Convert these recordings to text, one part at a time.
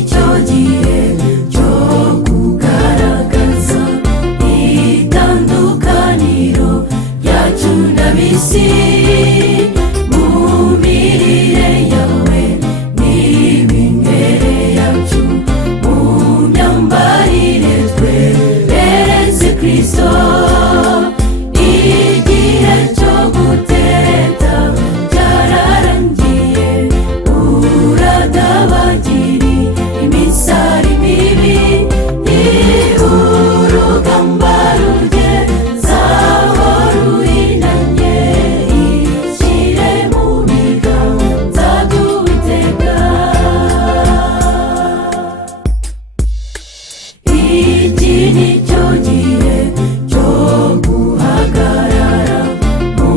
nicyo gihe cyo kugaragaza itandukaniro ryacu n'ab'isi mu mirire yawe n'imimerere yacu, mu myambarire tweretse Kristo. Igihe cyo guteta cyararangiye, uradabagiri imisari mibi, ni urugamba rugeza aho ruhinanye. Ishyire mu biganza by'Uwiteka. Iki nicyo gihe cyo guhagarara mu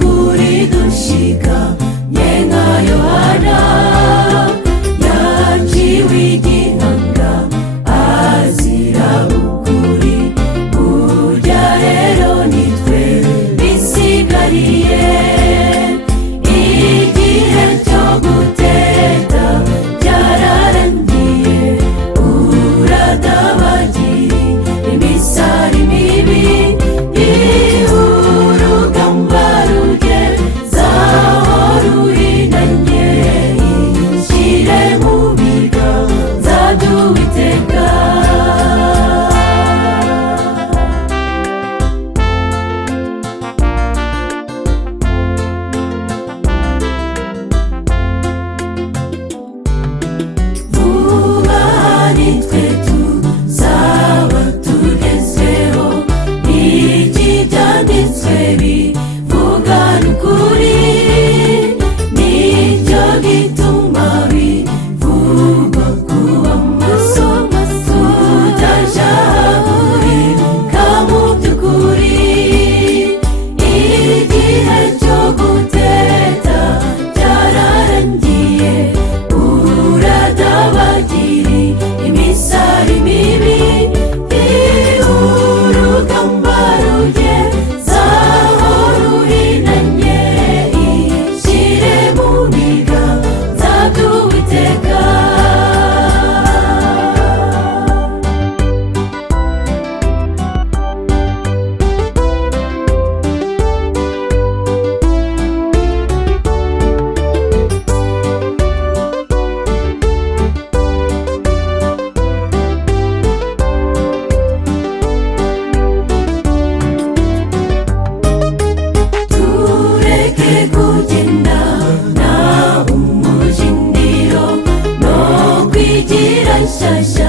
kuri dushikamye nka Yohana yaciwe igihanga azira ukuri. Burya rero nitwe bisigariye. Igihe cyo guteta cyararangiye, uradabagiri imisari mibi, urugamba rugeza aho ruhinanye. Ishyire mu biganza by'Uwiteka. Vuba nitwe tuzaba tugezeho, iki byanditswe bivuga n'ukuri. Nicyo gituma bivugwa kuba maso, tutajahagurika mu by'ukuri. Igihe cyo guteta cyararangiye, uradabagiri imisari mibi, urugamba rugeza aho ruhinanye. Ishyire mu biganza by'Uwiteka. Tureke kugendana umujindiro no kwigira shyashya